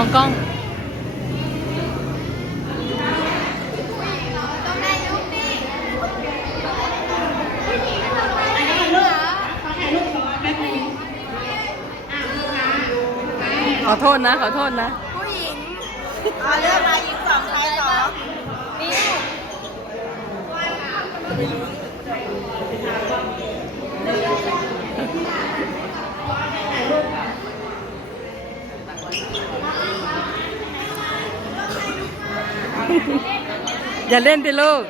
องกล้องต้องขอโทษนะขอโทษนะ ผู้หญิงอ๋อเลือกมาหญิงสองชายสองนี่ อย่าเล่นดิลูก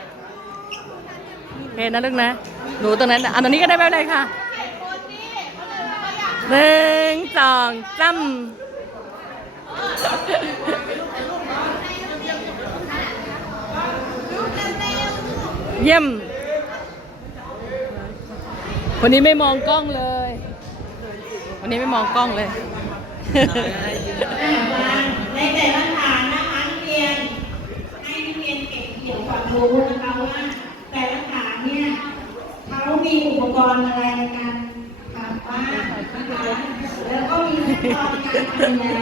เห็นนะลูกนะ หนูตรงนั้นนะอันนี้ก็ได้ไม่เป็นไรค่ะหนึ่งสองสามเยี่ยมวันนี้ไม่มองกล้องเลย วันนี้ไม่มองกล้องเลย ในแต่ละฐานนะคะนักเรียนให้นักเรียนเก็บเกี่ยวความ รู้นะคะว่าแต่ละฐานเนี่ยเขามีอุปกรณ์อะไรในการทำบ้านนะคะแล้วก็มีขั้นตอนการทำยังไง